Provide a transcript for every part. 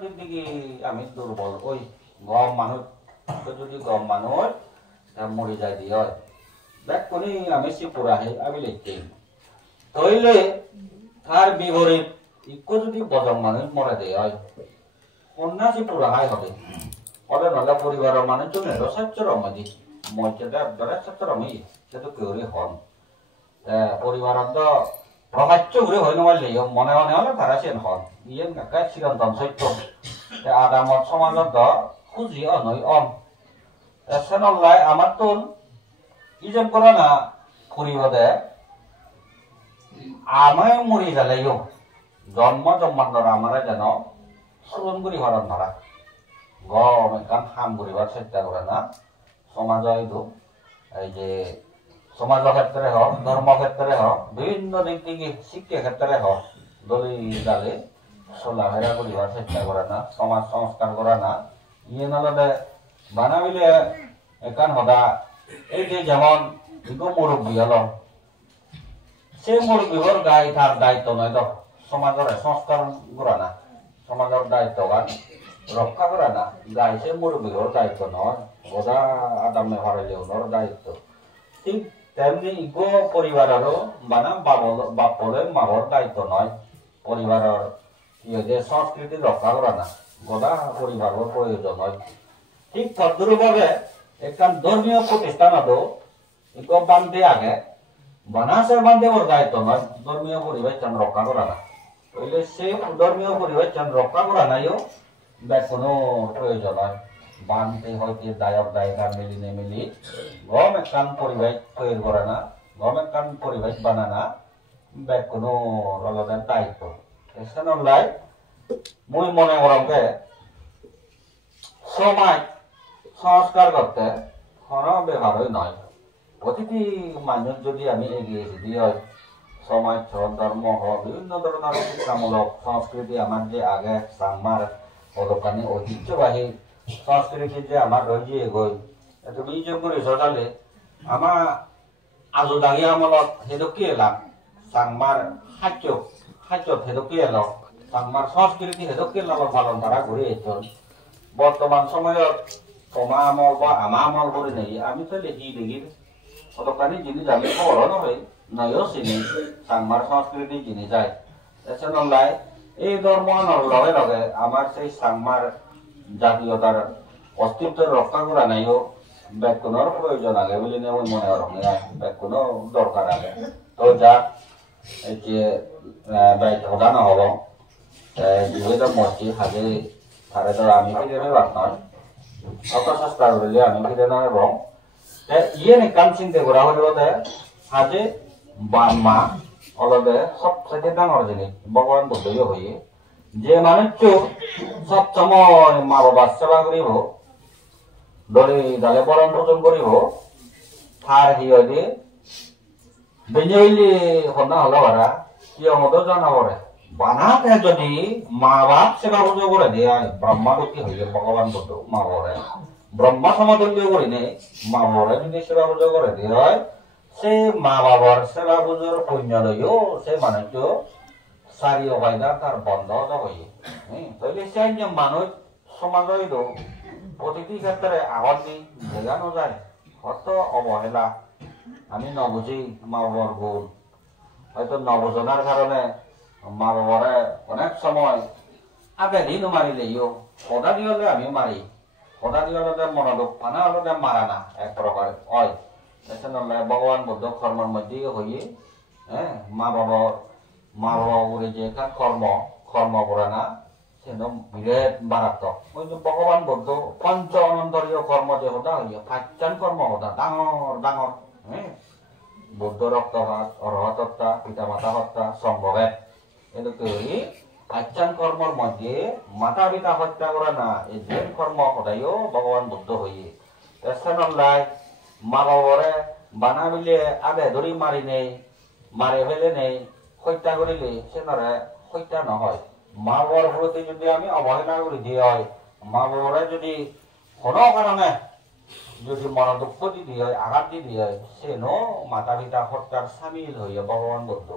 দিকে আমি দুর্বল ওই গম মানুষ যদি গম মানুষ মরি যায় দিয়ে দেখ কোনি আমি সিপুরাহে আমি লিখতে তইলে তার বিপরীত ইকো যদি বজং মানুষ মরে দেয় হয় কন্যা সিপুরাহাই হবে হলে নহলে পরিবারের মানুষজনের স্বাচ্ছরমদি মর্যাদা দ্বারা স্বাচ্ছরমই সেটা কেউরি হন পরিবারত প্রকাশ্য ঘুরে হয় নমাইলে মনে মনে হলে তারা সেন হন ইয়ে কাকাই চিরন্তন সত্য আদামত সমাজত খুঁজি অনয় অন সেনলাই আমার তো ইজম করা না পরিবারে আমায় মরি যালেও জন্ম জন্মান্তর আমরা যেন স্মরণ করি হরণ ধরা গম একান হাম করিবার চেষ্টা করে না সমাজ এই যে সমাজ ক্ষেত্রে হোক ধর্ম ক্ষেত্রে হোক বিভিন্ন দিক থেকে শিক্ষা ক্ষেত্রে হোক দলি ডালে চলাফেরা করিবার চেষ্টা করে না সমাজ সংস্কার করে না ইয়ে নলে বানাবিলে একান হদা এই যে যেমন ইগো মুরব্বী হলো সে মুরব্বীর গায়ে তার দায়িত্ব নয় তো সমাজের সংস্কার করা না সমাজের দায়িত্ব গান রক্ষা করা না গায়ে সে মুরব্বীর দায়িত্ব নয় বোধা আদামে হারাইলেও দায়িত্ব ঠিক তেমনি ইগো পরিবারেরও বানা বাপলে মাগর দায়িত্ব নয় পরিবারের ইয়ে যে সংস্কৃতি রক্ষা করা না গোটা পরিবারের প্রয়োজন হয় ঠিক তদ্রুপভাবে একখান ধর্মীয় প্রতিষ্ঠানতো ইগো বান্ধে আগে বানাসের বান্ধে ওর দায়িত্ব নয় ধর্মীয় পরিবেশ রক্ষা করা না তাহলে সে ধর্মীয় পরিবেশ রক্ষা করা নাইও দেখ কোনো প্রয়োজন হয় বানতে হয়তো দায়ক দায়িকা মিলি নেমিলি গম একখান পরিবেশ তৈরি করে না গম একখান পরিবেশ বানানা ব্যাগ কোনো রলদের দায়িত্ব এসে মুই মনে করমকে সমাজ সংস্কার করতে কোনো ব্যবহারই নয় প্রতিটি মানুষ যদি আমি এগিয়ে যদি হয় সমাজ ধর্ম হোক বিভিন্ন ধরনের শিক্ষামূলক সংস্কৃতি আমার যে আগে সামার পদকানি ঐতিহ্যবাহী সংস্কৃতি যে আমার রয়েছে গই তুমি যে করে সজালে আমার আজো দাগি আমলত সেদকি এলাম সাংমার হাজ্য সেদকি এল সাংমার সংস্কৃতি সেদকি লালন পালন তারা ঘুরে এসন বর্তমান সময়ত তোমা আমল বা আমা আমল করে নেই আমি তো দেখি দেখি পদকানি জিনিস আমি খবর নয় নয়ও চিনি সাংমার সংস্কৃতি জিনি যায় এসে নলাই এই ধর্ম লগে লগে আমার সেই সাংমার জাতীয়তার অস্তিত্ব রক্ষা করা নাইও ব্যাকুণর প্রয়োজন আগে বলে নিয়ে ওই মনে হয় ব্যাকুণও দরকার আগে তো যা এই যে ঘটানো হব বিভিন্ন মসজিদ হাজে তারে তো আমি ফিরে নেবার নয় অত চেষ্টা করলে আমি ফিরে নেব এবং ইয়ে কাম চিন্তা করা হলে হাজে মা অলবে সবচেয়ে ডাঙর জিনিস ভগবান বুদ্ধই হয়ে যে মানুষ সব সময় মা বাবার সেবা করিব দলে দালে বরণ পোষণ করিব তার হিয়ে বেঁচে হইলে হন্যা হলো ভাড়া কি মতো জানা পড়ে বানাতে যদি মা বাপ সেবা পুজো করে দিয়ে ব্রহ্মা দুঃখী হইলে ভগবান বুদ্ধ মা বাবারে ব্রহ্মা সমতুল্য করি নেই মা বাবারে যদি সেবা পুজো করে দিয়ে হয় সে মা বাবার সেবা পুজোর পুণ্য লইও সে মানুষ চারিও বাইদা তার বন্ধ হয়ে তাইলে সে মানুষ সমাজ প্রতিটি ক্ষেত্রে আগত দি দেখানো যায় হয়তো অবহেলা আমি নবুঝি মা বাবার গুণ হয়তো নবজনার কারণে মা বাবারে অনেক সময় আগে দিন মারিলেও সদা দিলে আমি মারি সদা দিলে মনোলোক পানা হলে মারা না এক প্রকার হয় ভগবান বুদ্ধ কর্মের মধ্যে হয়ে হ্যাঁ মা বাবা বলে যে কর্ম করে না সেটা বিরাট মারাত্মক ওই যে ভগবান বুদ্ধ পঞ্চ অনন্তরীয় কর্ম যে হতা হইয়া পাঁচজন কর্ম হতা ডাঙর হ্যাঁ বুদ্ধ রক্তপাত অরহত হত্যা পিতা মাতা হত্যা সম্ভবেত এদিকে পাঁচজন কর্মর মধ্যে মাতা পিতা হত্যা করে না এই যে কর্ম সদায়ও ভগবান বুদ্ধ হইয়ে লাই মা বাবারে বানা মিলে আগে ধরি মারি নেই মারি ফেলে নেই হত্যা করিলে সেনারে হত্যা নহয় মা বাবার প্রতি যদি আমি অবহেলা করে দিয়ে হয় মা বাবারা যদি কোনো কারণে যদি মন দুঃখ দিয়ে হয় আঘাত দিয়ে হয় সেনো মাতা পিতা হত্যার সামিল হইয়া ভগবান বুদ্ধ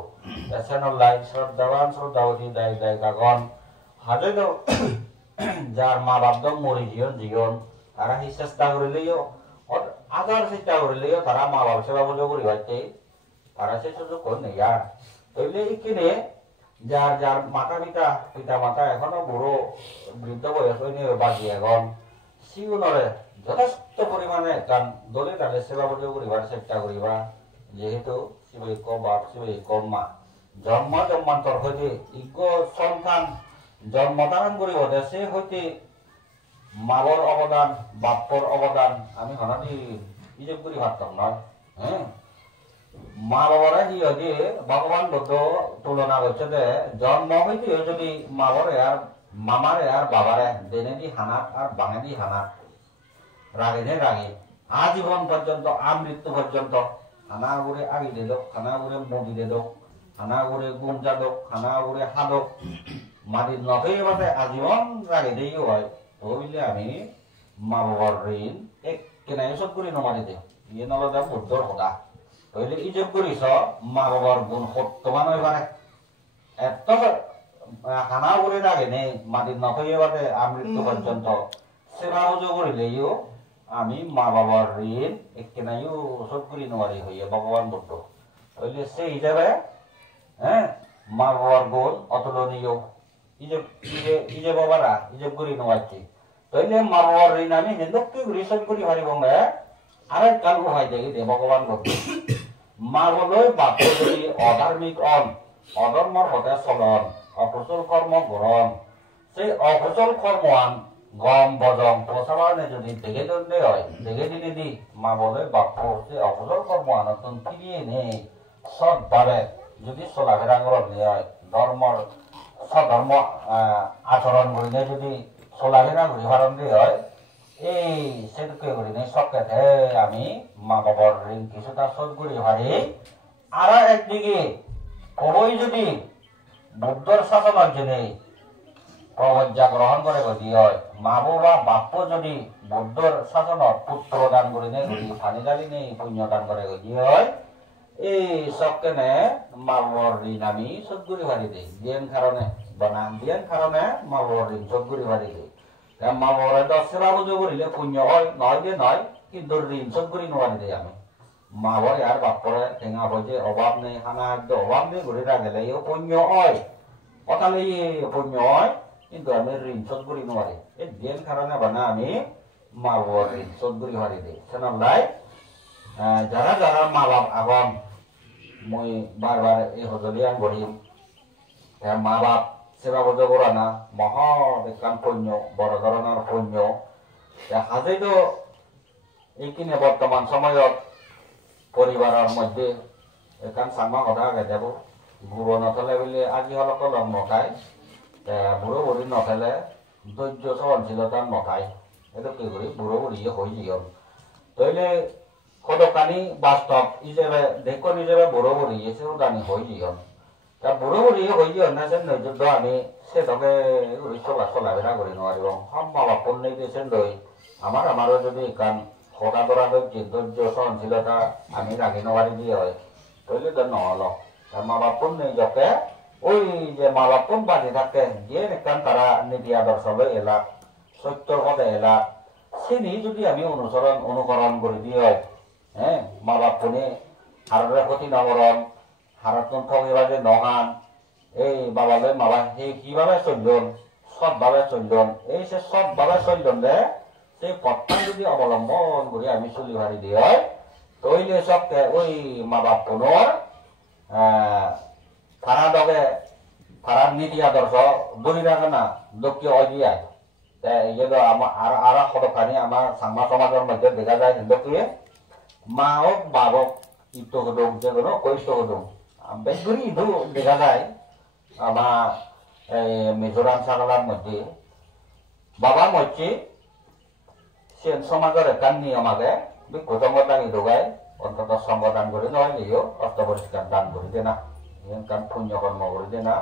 সেনলাই শ্রদ্ধাবান শ্রদ্ধাবতী দায়িকাগণ হাজে যার মা বাপ দম মরি জীবন তারা সেই চেষ্টা করিলেও আদার চেষ্টা করিলেও তারা মা বাপ সেবা বুঝে করি হচ্ছে তারা সে সুযোগ করে নেই আর তৈলে এইখানে যার যার পিতা মাতা এখনো বুড়ো বৃদ্ধ বয়স হয়নি বাকি এখন সিউনরে যথেষ্ট পরিমাণে গান দলে তালে সেবা বুঝে করিবার চেষ্টা করিবা যেহেতু শিবই কম বাপ শিবই কম মা জন্মান্তর হইতে ইজ্ঞ সন্তান জন্মদান করিব সে হইতে মাবর অবদান বাপর অবদান আমি হনাদি ইজব করি ভাবতাম নয় হ্যাঁ মা বাবারা কি যে ভগবান বুদ্ধ তুলনা করছে যে জন্ম হইতে যদি মাবরে আর মামারে আর বাবারে দেনে দি হানাত আর বাঙে দি হানাত রাগে আজীবন পর্যন্ত আমৃত্যু পর্যন্ত খানা করে আগি দিল খানা করে মুদি দিল খানা করে গুঞ্জা দোক খানা করে হাদক মাটি নথই বাদে আজীবন রাগে দেই হয় তো বুঝলে আমি মা বাবার ঋণ এক কেনাই সব করে নমারি দে ইয়ে নলদা বুদ্ধর কথা তাহলে ইজব করিস মা বাবার গুণ সত্যমান হয়ে পারে এত খানা করে রাগে নেই মাটির নথই বাদে আমৃত্যু পর্যন্ত সেবা পুজো করিলেও আমি মা বাবার ঋণ এক কেনাইও সব করে নমারি হইয়া ভগবান বুদ্ধ তাহলে সেই হিসাবে হ্যাঁ মা বাবার গুণ অতুলনীয় ইজে বাবারা ইজব করি নমাচ্ছি তাইলে মা বাবার ঋণ আমি হেন্দককে রিসর্চ করি পারিব আরেক কাল হয় দেখি দে ভগবান বুদ্ধ মা বলে বাপ যদি অধার্মিক অধর্মর হতে চলন অকুশল কর্ম গ্রহণ সেই অকুশল কর্মান গম বজম প্রসাবানে যদি দেখে দিতে হয় দেখে দিতে দি মা বলে বাপ সেই অকুশল কর্ম আনতন ফিরিয়ে নেই সৎভাবে যদি চলাফেরা করত হয় ধর্মর সধর্ম আচরণ করিলে যদি চলাফেরা ঘুরি ফারণ দিয়ে হয় এই সেটুকে করি নেই সবকে আমি মা বাবার ঋণ কিছুটা শোধ করি পারি আর একদিকে কবই যদি বুদ্ধর শাসনের জন্য প্রবজ্ঞা গ্রহণ করে গতি হয় মা বাবা বাপ্য যদি বুদ্ধর শাসনত পুত্র দান করি নেই ঘুরি ফানি দালি নেই পুণ্য দান করে গতি হয় এই সবকে মা বাবার ঋণ আমি শোধ করি পারি দিই দিয়ান কারণে দিয়ান কারণে মা বাবার ঋণ শোধ করি পারি দিই মা বাবার দশ সেবা পুজো করিলে পুণ্য হয় নয় যে নয় কিন্তু ঋণ শোধ করি নোৱাৰি দেই আমি মা বাবা আর বাপরে টেঙা হয়েছে অভাব নেই খানা একদম অভাব নেই ঘুরে গেলে পুণ্য হয় কথালে পুণ্য হয় কিন্তু আমি ঋণ শোধ করি নোৱাৰি এই দিয়ান কারণে বানা আমি মা বাবার ঋণ শোধ করি পারি দিই সেনালাই যারা যারা মা বাপ আগন মই বারবার এই হজলিয়ান গরিম মা বাপ সেবা পুজো করা না মহৎ একখান পুণ্য বড় ধরনের পুণ্য হাজেতো এইখানে বর্তমান সময়ত পরিবারের মধ্যে এখান সাংমা কথা আগে যাব বুড়ো নথলে বলে আজি হলক লগ নখায় বুড়ো বুড়ি নথলে ধৈর্য সহনশীলতা নখায় এটা কি করি বুড়ো বুড়ি হয়ে যান তইলে কতখানি বাস্তব হিসেবে দেখুন হিসেবে বুড়ো বুড়ি এসেও দানি হয়ে যান তা বুড়ো বুড়ি হয়ে যান না সে নৈযুদ্ধ আমি সেটাকে চলাফেরা করি নোৱাৰিব সব মা বাপৰ নেই দিয়েছেন লই আমাৰও যদি কান হকা ধৰা ধৈৰ্য সহনশীলতা আমি ৰাখি নোৱাৰি দিয়ে হয় তৈলে তো নহল মা বাপর নেই যকে ওই যে মা বাপন বাঁচে থাকে যে কান তারা নীতি আদর্শ লই এলাক সত্যর কথা এলাক সেনি যদি আমি অনুকরণ করে দিয়ে হয় হ্যাঁ মা বাপনে হারের ক্ষতি নকরণ হারতন ঠকিবাজে নহান এই বাবালে মাবা সেই কিভাবে চলন সৎভাবে চলন এই সে সৎভাবে চলন দে সেই পথটান যদি অবলম্বন করে আমি চলি ভারি দিয়ে হয় তৈলে সবকে ওই মা বাপ পুনর তারা দগে তারার নীতি আদর্শ দূরি রাখে না দক্ষিণ অজিয়ায় এগুলো আমার আর কতখানি আমার সাংমা সমাজের মধ্যে দেখা যায় দক্ষিণে মা হোক বাপ হোক ইত্য হদুম যেগুলো কৈশ্য হদুম বেশগুলি ইদু দেখা যায় আমার মিজোরাম সাগলার মধ্যে বাবার মধ্যে সে সমাজের একটা নিয়ম আগে কুসঙ্গ দান ঢোকায় অন্তত সঙ্গ দান করে নয় নিও অস্ত পরিষ্কার দান করে দে না কান পুণ্য কর্ম করে দে না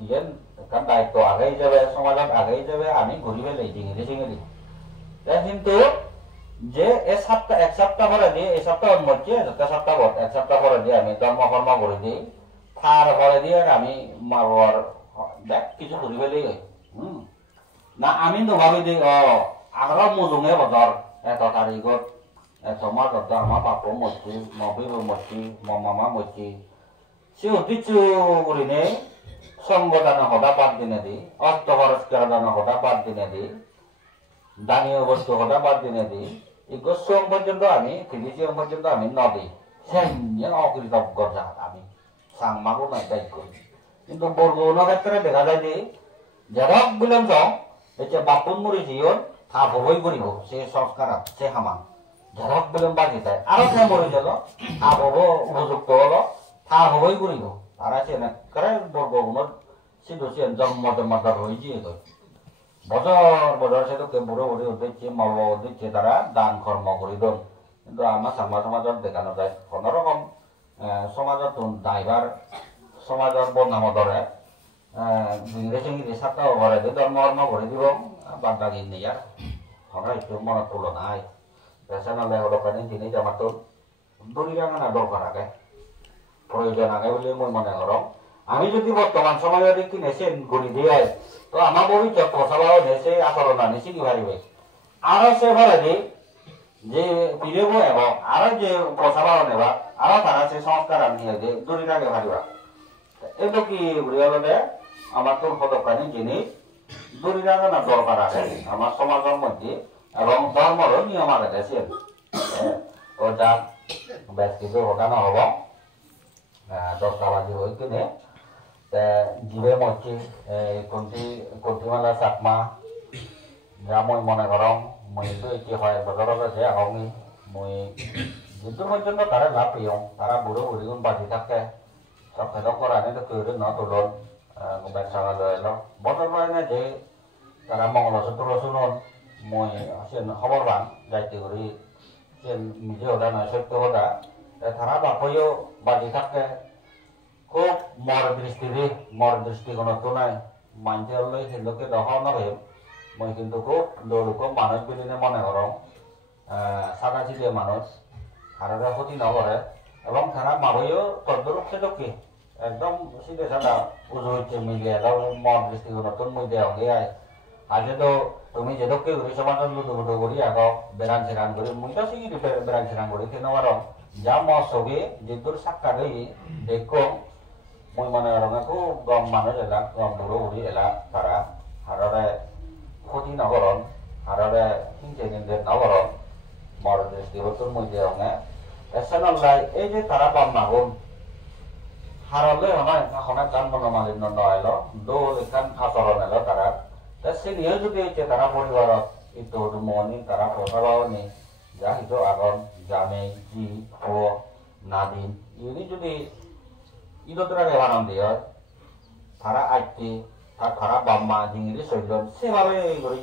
ইয়েন কান দায়িত্ব আগেই যাবে সমাজত আগেই যাবে আমি ঘুরি ফেলে ডিঙিতে চিঙিলি কিন্তু যে এক সপ্তাহ পরে দিয়ে এই সপ্তাহ মধ্যে যত সপ্তাহ এক সপ্তাহ পরে দিয়ে আমি ধর্ম কর্ম করে দিই তার পরে দিয়ে আমি মা বাবার দেখ কিছু ঘুরি ফেলেই হয় না আমি নভাবি দি আগৰ মুজুঙে বজাৰ এত তাৰিখত এত মাজত আমাৰ বাপু মতি মবিবু মতি মামা মতি সিউতিচু কৰিনে সংগঠন হদা বাদ দিনে দি অস্ত খৰচ কৰাদান হদা বাদ দিনে দি দানীয় বস্তু হদা বাদ দিনে দি ইগো সং পর্যন্ত আমি ফিনিশিং পর্যন্ত আমি নদী সেন্য অকৃতজ্ঞ জাত আমি সাংমাগো নাই দায়িত্ব করি কিন্তু বরগুণ ক্ষেত্রে দেখা যায় যে যারা বললাম যাও এটা বাপুন মরি জীবন থা হবই করিব সে সংস্কার সে হামান যারা বললাম বাজি তাই আরো সে মরি গেল থা হব উপযুক্ত হলো থা হবই করিব তারা সে না করে বরগুণর সিধু সে জন্ম জন্মাদার হয়ে গিয়ে বছর সে তো বুড়ো বুড়ি উঠেছে মা বাবা উঠেছে তারা দান কর্ম করি দন কিন্তু আমার সমাজত দেখানো যায় কোন রকম সমাজত ড্রাইভার সমাজত বদনাম ধরে ইংরেজি সাতটা ঘরে দিয়ে ধর্ম কর্ম করে দিব বাদ বাকি নেই আর আমরা একটু মনে তুলো নাই পেশা নালে দোকানে জিনিস আমার তো দড়ি রাখা দরকার আগে প্রয়োজন আগে বলে মই মনে করো আমি যদি বর্তমান সময় যদি কিনেছেন ঘুরি দিয়ে তো আমার ভবিষ্যৎ পছাবাও নেছে আচরণ আনি চিনি পারিবে আরো সে ভরে দি যে বিরেব এবং আরো যে পছাবাও নেবা আরো তারা সে সংস্কার আনি যে দূরে থাকে পারিবা এটা কি বলে আমার তো দোকানি জিনিস দূরে রাখা না দরকার আছে আমার সমাজের মধ্যে এবং ধর্মর নিয়ম আছে ও যা বেশ কিছু ঘটনা হব 10টা বাজি হয়ে কিনে জিবে মরছি কন্টিমালা চাকমা যা মই মনে করম মই তো এটি হয় বছরত আছে আহমি মই যিটো পর্যন্ত তারা লাভ পেয়ে তারা বুড়ো বুড়িগুণ বাজি থাকে সব খেদক করানি তো কেউ ন তুলন ব্যবসা লয় এলো বছর মানে যে তারা মঙ্গলসূত্র শুনুন মই খবর পান যাইতে করি সে নিজে হদা নয় সত্য হদা তারা বাপেও বাজি থাকে খুব মর দৃষ্টিকোণতো নাই মানুষের সেগুলোকে দখল নহে মই কিন্তু খুব দৌড়ুকো মানুষ বিলিনে মনে করম সাদা চিলিয়ে মানুষ হারারে ক্ষতি নকরে এবং তারা মাবইও তদ্দরূপ সেদকে একদম সিধে সাদা উজু হচ্ছে মিলিয়ে মর দৃষ্টিকোণতো মই দেওয়া গিয়ে আজকে তো তুমি যেদকে ঘুরি সমাজের লুডু ফুডু করি আগে বেড়ান সেরান করি মই তো সিঁড়ি বেড়ান সেরান করি কেন পারো যা মর সবে যেদুর সাক্ষা দেই দেখো মই মানে orang aku gom মানুষ এলাক গম বুড়ো বুড়ি এলাক তারা হারারে ক্ষতি নগরণ হারারে হিংসে নিন্দে নগরণ মর দৃষ্টিগতর মধ্যে রঙে এসেনলাই এই যে তারা বান্নাগুন হারলে হনায় হনায় কান মনোমালিন্য নয়ল দোল এখান আচরণ এলো তারা সে নিয়ে যদি হচ্ছে তারা পরিবারত ইটো মনি তারা পসাবাও নেই যা হিতো আগন জামে জি ও নাদিন ইনি যদি ইদতরা ব্যবহার দিয়ে তারা আইতে তারা বাম্মা জিঙ্গিরি শৈলন সেভাবে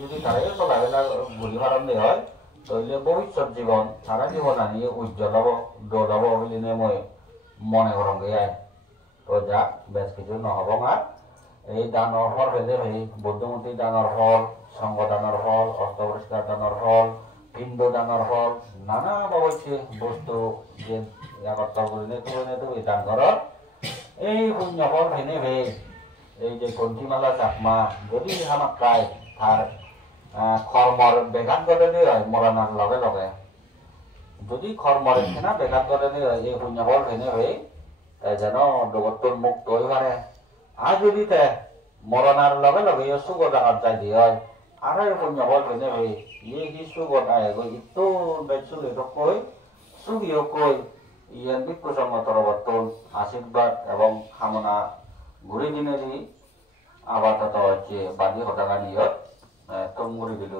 যদি তারা চলাফেরা ঘুরি ভাড়ান দিয়ে হয় তাহলে ভবিষ্যৎ জীবন সারা জীবন আনি উজ্জ্বল হব দৌড় হব বলে মই মনে করম গে তো যা বেশ কিছু নহব আর এই দানৰ ফল ভেদে ভেই বৌদ্ধমূৰ্তি দানৰ ফল সংঘ দানৰ ফল অষ্টপৰিষ্কাৰ দানৰ ফল হিন্দু দানৰ ফল নানা বাবচ্ছে বস্তু যে একত্র করে তো এই দান ঘর এই পুণ্যফল ভেনে ভেই এই যে কন্টিমালা চাকমা যদি আমাক পায় তার কর্মর ব্যাঘাত ঘটে হয় মরণার লগে লগে যদি কর্মর এখানে ব্যাঘাত ঘটে হয় এই পুণ্যফল ভেনে ভেই যেন জগত্তর মুক্ত হয়ে পারে আর যদি মরণার লগে লগে সুখ জাগাত যাই দিয়ে হয় আর এই পুণ্যফল ভেনে ভেই ইয়ে কি সুখত আয় গই ইতো বেচুলে তো কই সুখিও কই ইয়ান বিপ্রসঙ্গ তরবর্তন আশীর্বাদ এবং কামনা ঘুরে দিনে দি আবার হচ্ছে বাদি হতাকা নিয়ত তমুরি দিল